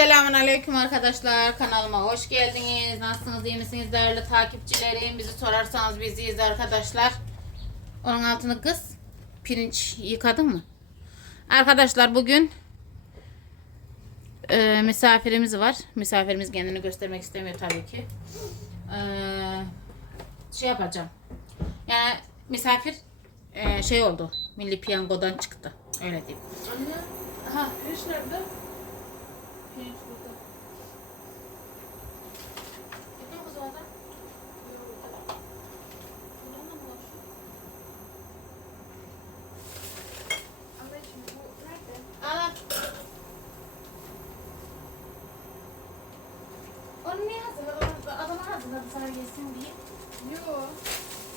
Selamun Aleyküm arkadaşlar. Kanalıma hoş geldiniz. Nasılsınız? iyi misiniz değerli takipçilerim? Bizi sorarsanız biziyiz arkadaşlar. Onun altını kız. Pirinç yıkadın mı? Arkadaşlar bugün e, misafirimiz var. Misafirimiz kendini göstermek istemiyor tabii ki. E, şey yapacağım. Yani misafir e, şey oldu. Milli Piyango'dan çıktı. Öyle diyeyim. Anne, Ha, nerede? pirinç burada. Gitti mi kız o adam? Anneciğim bu nerede? Al. Onu niye hazırladın? Adama hazırladı sana yesin diye. Yo.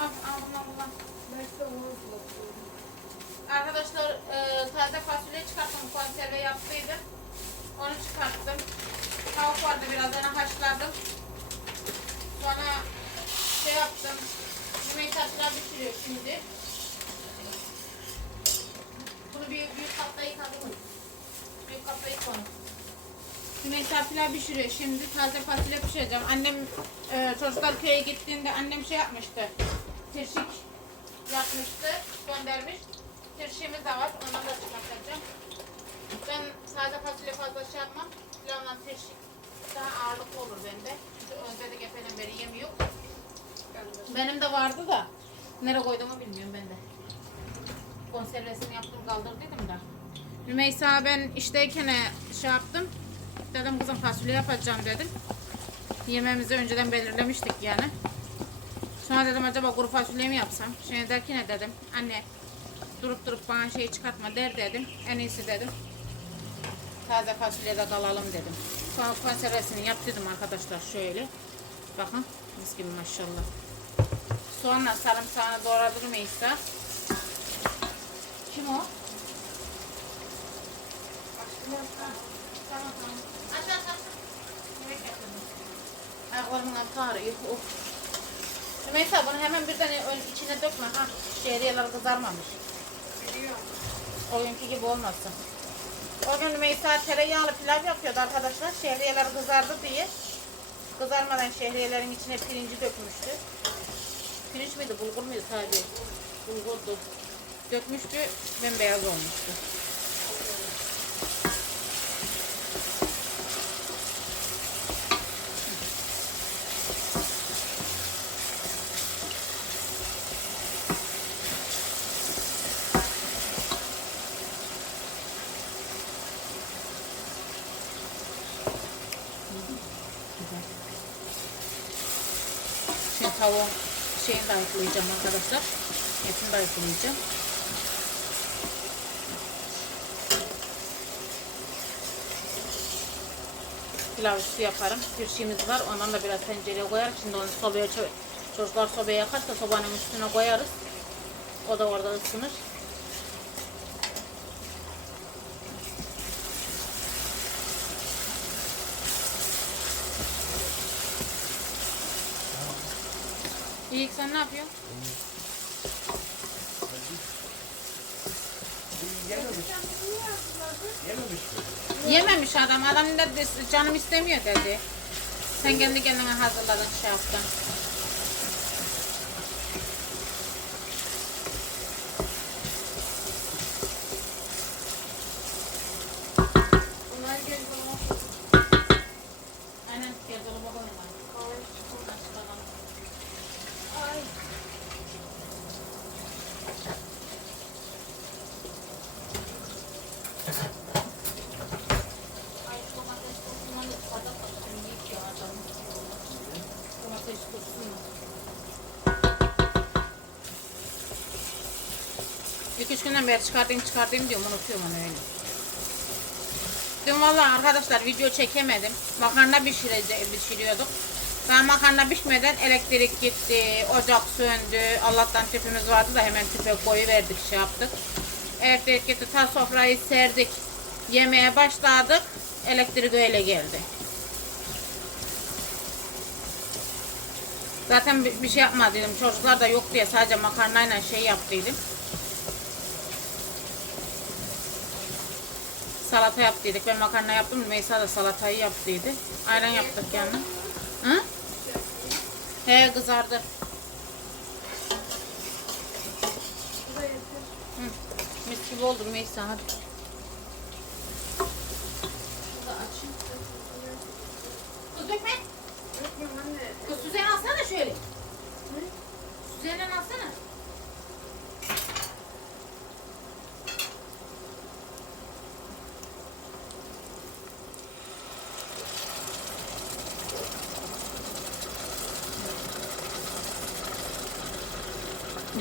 Al, al bundan bundan. Belki de hazırlatıyorum. Arkadaşlar e, taze fasulye çıkarttım. Konserve yaptıydım. Onu çıkarttım. Tavuk vardı biraz onu haşladım. Sonra şey yaptım. Yemeği tatlılar pişiriyor şimdi. Bunu büyük, büyük kapta yıkadım. Büyük kapta yıkadım. Rümeysa pilav pişiriyor şimdi. Taze fasulye pişireceğim. Annem e, çocuklar köye gittiğinde annem şey yapmıştı. Tirşik yapmıştı. Göndermiş. Tirşiğimiz de var. Ondan da çıkartacağım. Ben taze fasulye fazla şey yapmam. Pilavla tirşik daha ağırlıklı olur bende. Çünkü özledik efendim beri yemiyor. Benim de vardı da. Nereye koyduğumu bilmiyorum ben de. Konservesini yaptım kaldırdıydım da. Rümeysa ben işteyken şey yaptım. Dedim kızım fasulye yapacağım dedim. Yemeğimizi önceden belirlemiştik yani. Sonra dedim acaba kuru fasulye mi yapsam? Şimdi derken ne dedim. Anne durup durup bana şey çıkartma der dedim. En iyisi dedim. Taze fasulyede kalalım dedim. Sonra konservesini yaptırdım arkadaşlar şöyle. Bakın mis gibi maşallah. Sonra sarımsağını doğradı Rümeysa. Kim o? Tamam Ayaklarımın altı ağrıyor. Of. Rümeysa bunu hemen birden ön içine dökme ha. Şehriyeler kızarmamış. Biliyorum. O gibi olmasın. O gün Rümeysa tereyağlı pilav yapıyordu arkadaşlar. Şehriyeler kızardı diye. Kızarmadan şehriyelerin içine pirinci dökmüştü. Pirinç miydi, bulgur muydu tabi? Bulgurdu. Dökmüştü, bembeyaz olmuştu. Tavuğun şeyini de ayıklayacağım arkadaşlar. Etini de ayıklayacağım. Pilav üstü yaparım. Bir şeyimiz var. Ondan da biraz tencereye koyarım. Şimdi onu sobaya ço- çocuklar sobaya yakarsa sobanın üstüne koyarız. O da orada ısınır. İyi sen ne yapıyorsun? Yememiş adam. Adam da canım istemiyor dedi. Sen kendi kendine hazırladın şey yaptın. Bunlar gel bana. Aynen gel dolaba koyma. Açıklamam. Ay. Ay domates kursundan da bardak bakın yiyip ya adam. Domates kursundan. Günden beri çıkartayım çıkartayım diyorum unutuyorum onu öyle. Dün valla arkadaşlar video çekemedim. Makarna pişirece, pişiriyorduk. Daha makarna pişmeden elektrik gitti, ocak söndü. Allah'tan tüpümüz vardı da hemen tüpe koyu verdik şey yaptık. Elektrik gitti, ta sofrayı serdik. Yemeğe başladık. Elektrik öyle geldi. Zaten bir şey yapmadıydım. Çocuklar da yok diye sadece makarnayla şey yaptıydım. Salata yaptıydık. Ben makarna yaptım. Meysa da salatayı yaptıydı. Ayran yaptık yani. Hı? He kızardı. Hı. Mis gibi oldu Meysa hadi. Kız dökme. Kız Süzen alsana şöyle. Süzen'den alsana.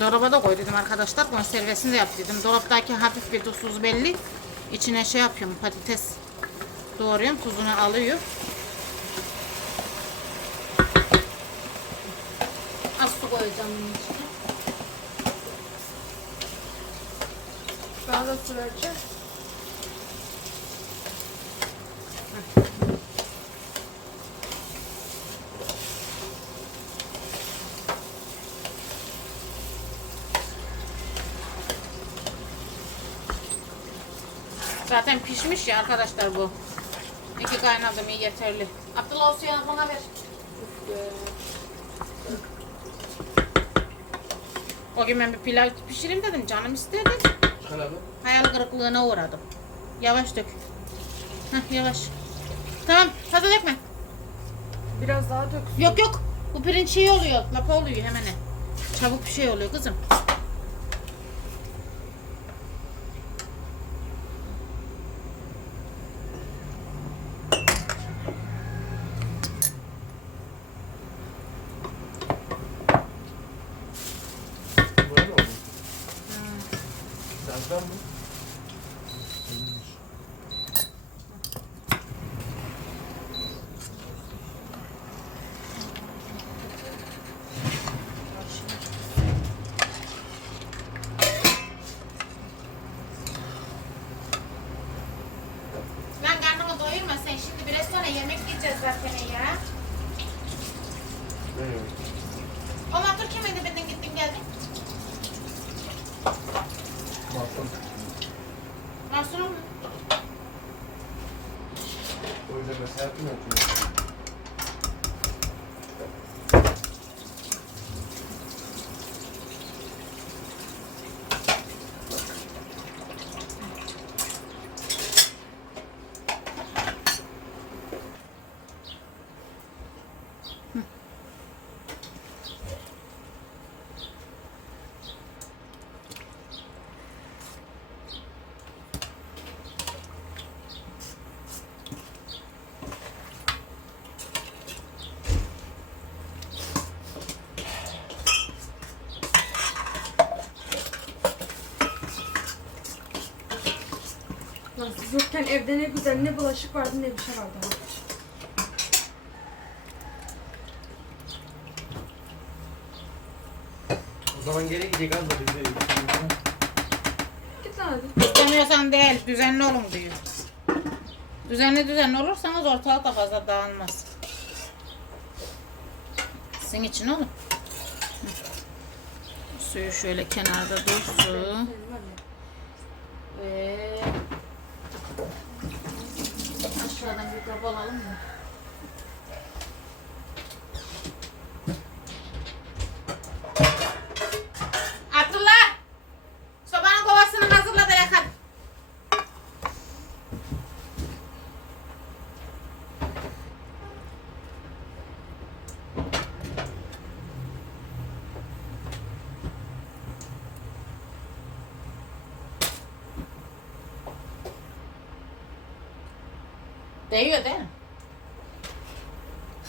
Dolaba da koy dedim arkadaşlar. Konservesini de yap dedim. Dolaptaki hafif bir tuzsuz belli. İçine şey yapıyorum patates doğruyorum. Tuzunu alıyor. Az su koyacağım bunun içine. Daha da su vereceğim. Zaten pişmiş ya arkadaşlar bu. İki kaynadım iyi yeterli. Abdullah o suyu bana ver. O gün ben bir pilav pişireyim dedim canım istedi. Çıkar abi. Hayal kırıklığına uğradım. Yavaş dök. Heh, yavaş. Tamam fazla dökme. Biraz daha dök. Yok yok. Bu pirinç şey oluyor. Lapa oluyor hemen. Çabuk bir şey oluyor kızım. Böyle oldu. Sazdan mı? Lan karnımı doyurma sen şimdi biraz sonra yemek yiyeceğiz zaten ya. Evet. O motor kimindi benden gittin geldin? Mahsun. Mahsun'un mu? O yüzden mesela yaptım ya. Lan siz yokken evde ne güzel ne bulaşık vardı ne bir şey vardı. O zaman geri gidecek abla biz de Git lan hadi. İstemiyorsan değil, düzenli olun diyor. Düzenli düzenli olursanız ortalık da fazla dağılmaz. Sizin için oğlum. Hı. Suyu şöyle kenarda dursun. Ve alalım mı? Abdullah! Sobanın kovasını hazırla da yakalım. Değiyor değil mi?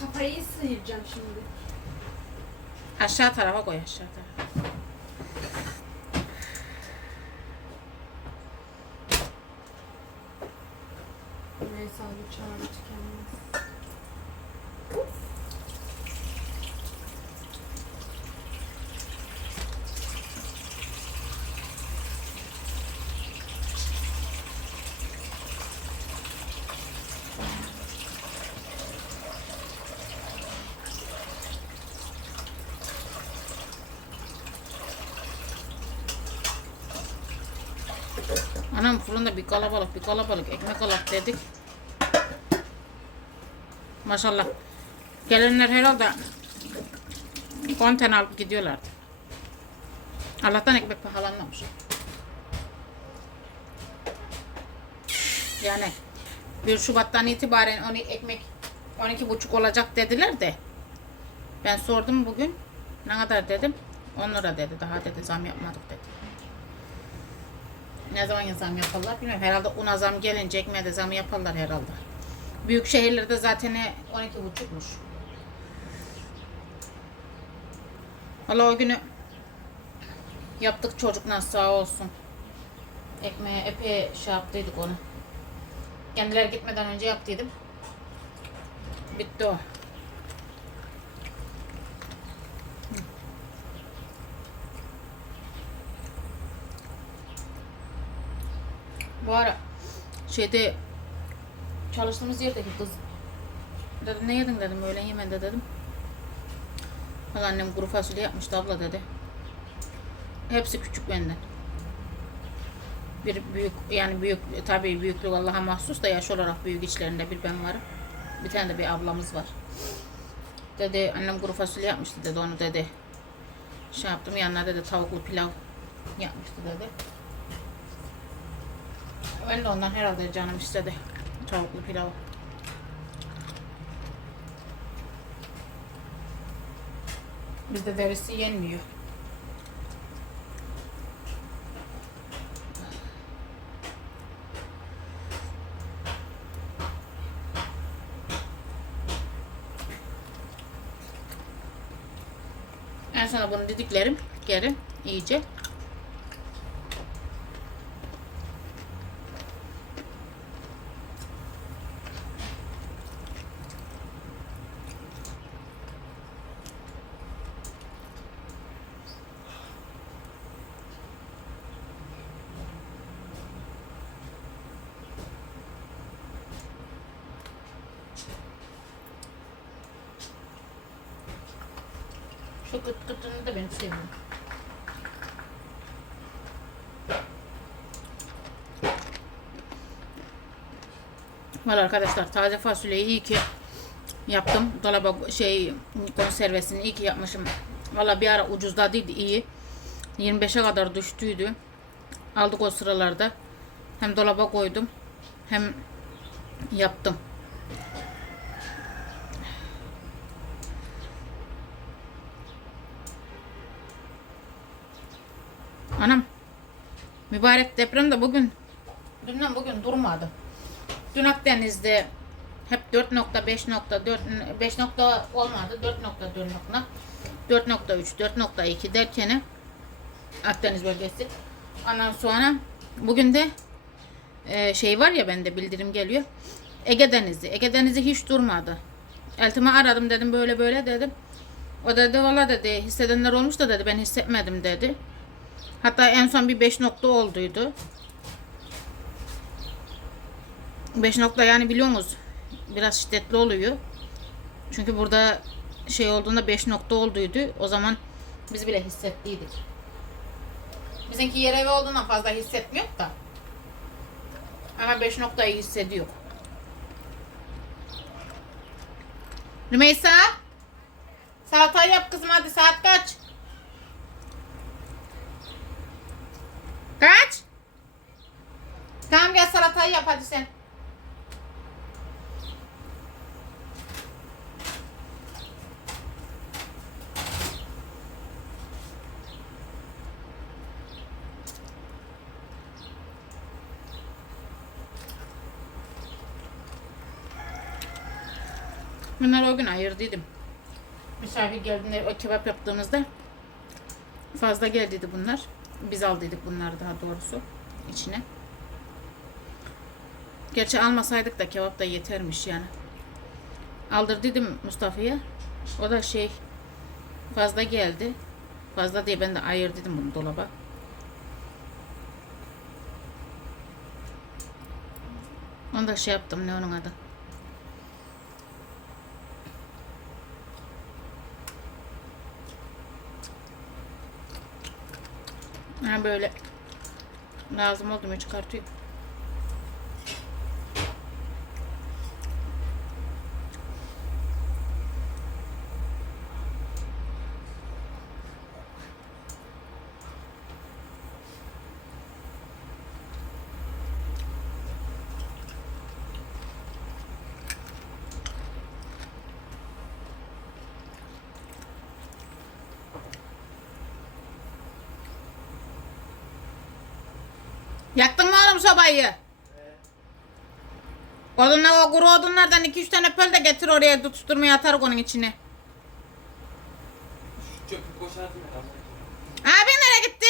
Kafayı sıyıracağım şimdi. Aşağı tarafa koy aşağı tarafa. Neyse abi çağırdı tükenmez. Anam fırında bir kalabalık bir kalabalık ekmek alak dedik. Maşallah. Gelenler herhalde 10 alıp gidiyorlardı. Allah'tan ekmek pahalanmamış. Yani 1 Şubat'tan itibaren onu ekmek 12 buçuk olacak dediler de ben sordum bugün ne kadar dedim 10 lira dedi daha dedi zam yapmadık dedi. Ne zaman zam yaparlar bilmiyorum. Herhalde una zam gelince ekmeğe zam yaparlar herhalde. Büyük şehirlerde zaten 12 buçukmuş. Valla o günü yaptık çocuklar sağ olsun. Ekmeğe epey şey yaptıydık onu. Kendileri gitmeden önce yaptıydım. Bitti o. Bu ara şeyde çalıştığımız yerdeki kız dedim ne yedin dedim öğlen yemeğinde dedim. Valla annem kuru fasulye yapmıştı abla dedi. Hepsi küçük benden. Bir büyük yani büyük tabii büyüklük Allah'a mahsus da yaş olarak büyük içlerinde bir ben varım. Bir tane de bir ablamız var. Dedi annem kuru fasulye yapmıştı dedi onu dedi. Şey yaptım yanına dedi tavuklu pilav yapmıştı dedi. Ben de ondan herhalde canım istedi. Tavuklu pilav. Bizde derisi yenmiyor. En sonra bunu didiklerim geri iyice. Şu kıt kıtını da ben seviyorum. Valla arkadaşlar taze fasulyeyi iyi ki yaptım. Dolaba şey konservesini iyi ki yapmışım. Valla bir ara ucuzladıydı iyi. 25'e kadar düştüydü. Aldık o sıralarda. Hem dolaba koydum hem yaptım. Anam. Mübarek deprem de bugün dünden bugün durmadı. Dün Akdeniz'de hep 4.5 nokta 4 5 nokta olmadı. 4.4 nokta 4.3 4.2 derken Akdeniz bölgesi. Ondan sonra bugün de e, şey var ya bende bildirim geliyor. Ege Denizi. Ege Denizi hiç durmadı. Eltime aradım dedim böyle böyle dedim. O dedi valla dedi hissedenler olmuş da dedi ben hissetmedim dedi. Hatta en son bir 5 nokta olduydu. 5 nokta yani biliyor musunuz? Biraz şiddetli oluyor. Çünkü burada şey olduğunda 5 nokta olduydu. O zaman biz bile hissettiydik. Bizimki yer evi olduğundan fazla hissetmiyor da. Ama 5 noktayı hissediyor. Rümeysa. Salatayı yap kızım hadi saat kaç? Kaç? Tamam gel salatayı yap hadi sen. Bunları o gün ayırdıydım. Misafir geldiğinde o kebap yaptığımızda fazla geldiydi bunlar. Biz aldıydık bunları daha doğrusu içine. Gerçi almasaydık da kebap da yetermiş yani. Aldırdıydım Mustafa'ya. O da şey fazla geldi. Fazla diye ben de ayırdıydım bunu dolaba. Onu da şey yaptım ne onun adı. Ha böyle Lazım oldu mu çıkartayım. Yaktın mı oğlum sobayı? Odunla o kuru odunlardan iki üç tane pöl de getir oraya tutuşturmaya atar onun içine. Çöpü boşaltın. Abi nereye gitti?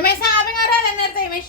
Rümeysa abin arada neredeymiş?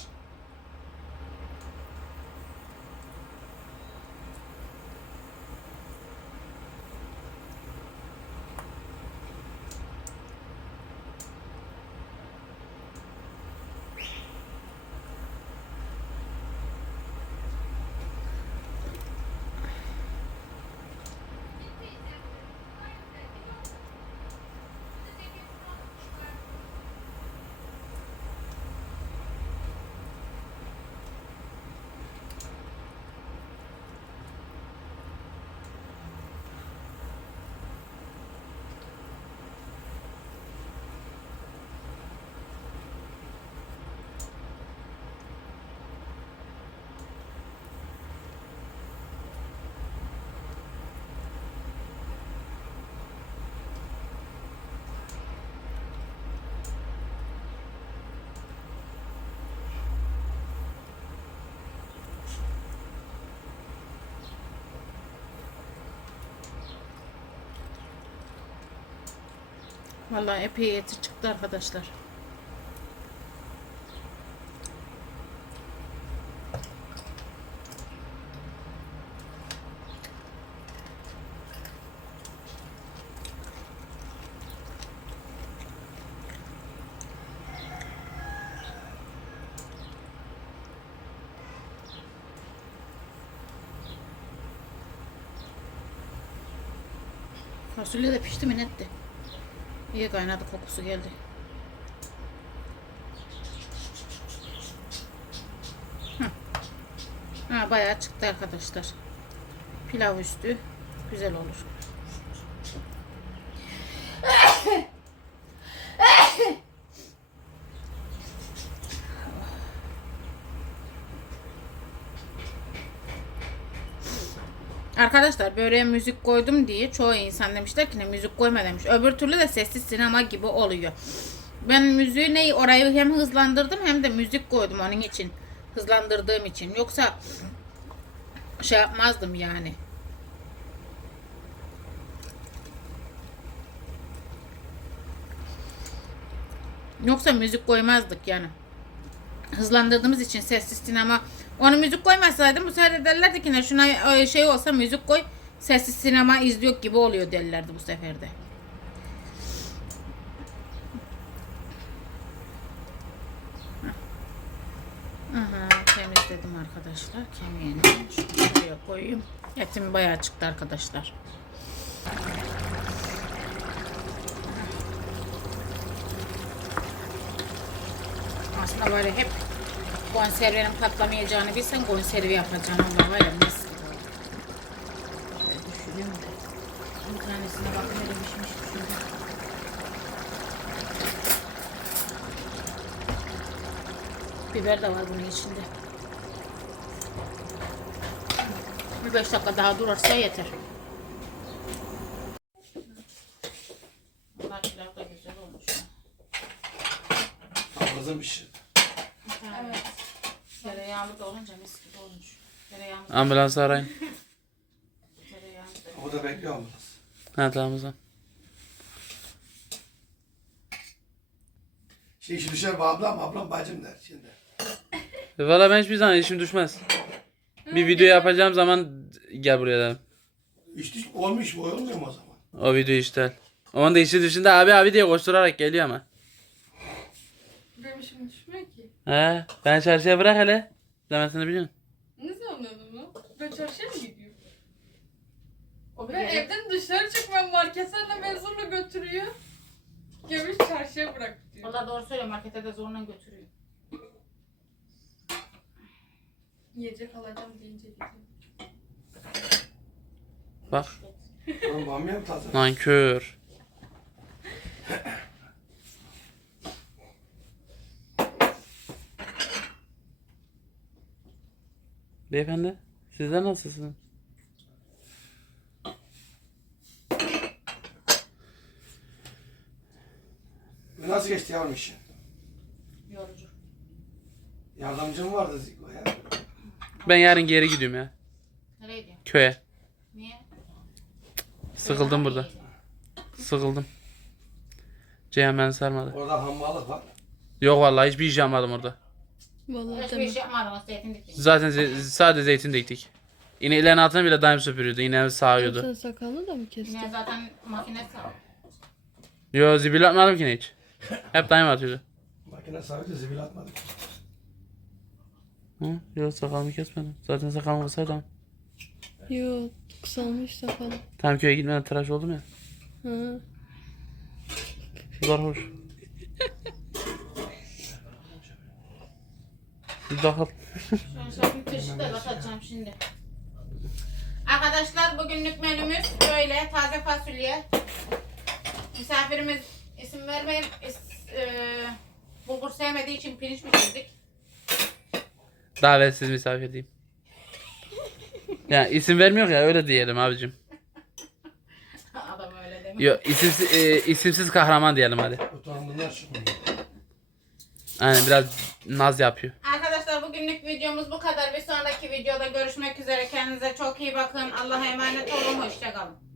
Vallahi epey eti çıktı arkadaşlar. Fasulye de pişti mi netti? İyi kaynadı kokusu geldi. Ha, bayağı çıktı arkadaşlar. Pilav üstü güzel olur. Arkadaşlar böreğe müzik koydum diye çoğu insan demişler ki ne müzik koyma demiş. Öbür türlü de sessiz sinema gibi oluyor. Ben müziği ne orayı hem hızlandırdım hem de müzik koydum onun için. Hızlandırdığım için. Yoksa şey yapmazdım yani. Yoksa müzik koymazdık yani. Hızlandırdığımız için sessiz sinema. Onu müzik koymasaydım bu sefer de derlerdi ki ne şuna e, şey olsa müzik koy. Sessiz sinema izliyor gibi oluyor derlerdi bu sefer de. Aha, temizledim arkadaşlar. Kemiğini şuraya koyayım. Etim bayağı çıktı arkadaşlar. Aslında böyle hep konservenin patlamayacağını bilsen konserve yapacaksın. Allah var ya mis gibi olur. Şöyle düşüreyim de. Bir tanesine bak nereye pişmiş şurada. Biber de var bunun içinde. Bir beş dakika daha durursa yeter. Bunlar pilav da güzel olmuş. Hazır bir şey. Evet. Tereyağlı da olunca mis gibi olmuş. Tereyağımız, Ambulans arayın. tereyağımız da. O da bekliyor musunuz? Ha tamam o zaman. Şimdi işi düşer bu ablam, ablam bacım der şimdi. Valla ben hiçbir zaman işim düşmez. Bir video yapacağım zaman gel buraya derim. İş düş olmuş mu olmuyor mu o zaman? O video işte. Onun da işi dışında abi abi diye koşturarak geliyor ama. Benim işim düşmüyor ki. He, ben çarşıya bırak hele. Demesini biliyorsun. Ne zaman onu? Ben çarşıya mı gidiyorum? O Ben evden dışarı çıkmam marketten ben zorla götürüyor. Gelmiş çarşıya bırak diyor. Valla doğru söylüyor markete de zorla götürüyor. Yiyecek alacağım deyince gidiyor. Bak. Oğlum bamya mı taze? Nankör. Beyefendi, sizler nasılsınız? Nasıl geçti yavrum işin? Yorucu. Yardımcım vardı Ziko ya. Ben yarın geri gidiyorum ya. Nereye gidiyorsun? Köye. Niye? Sıkıldım burada. Sıkıldım. Ceyhan beni sarmadı. Orada hammalık var. Yok vallahi hiçbir iş yapmadım orada. Vallahi Hiçbir şey yapmadım. Zeytin diktim. Zaten ze- sadece zeytin diktik. İneklerin altına bile daim süpürüyordu. İneği sağıyordu. Sen sakalını da mı kestin? Yine zaten makine sağ. Yo zibil atmadım ki hiç. Hep daim atıyordu. Makine sahibi zibil atmadık. Hı? Yok sakalımı kesmedim. Zaten sakalımı kısaydım. Yok kısalmış sakalı. Tam köye gitmeden tıraş oldum ya. Hı. Sular hoş. An şimdi teşhis de bakacağım şimdi. Arkadaşlar bugünlük menümüz böyle taze fasulye. Misafirimiz isim vermeyin. is- eee, bulgur sevmediği için pirinç pişirdik. Davetsiz misafir diyeyim. Ya isim vermiyor ya öyle diyelim abicim. Adam öyle demiş. Yo isimsiz, e, isimsiz kahraman diyelim hadi. Utandığından çıkmıyor. Aynen biraz naz yapıyor. Videomuz bu kadar. Bir sonraki videoda görüşmek üzere. Kendinize çok iyi bakın. Allah'a emanet olun. Hoşçakalın.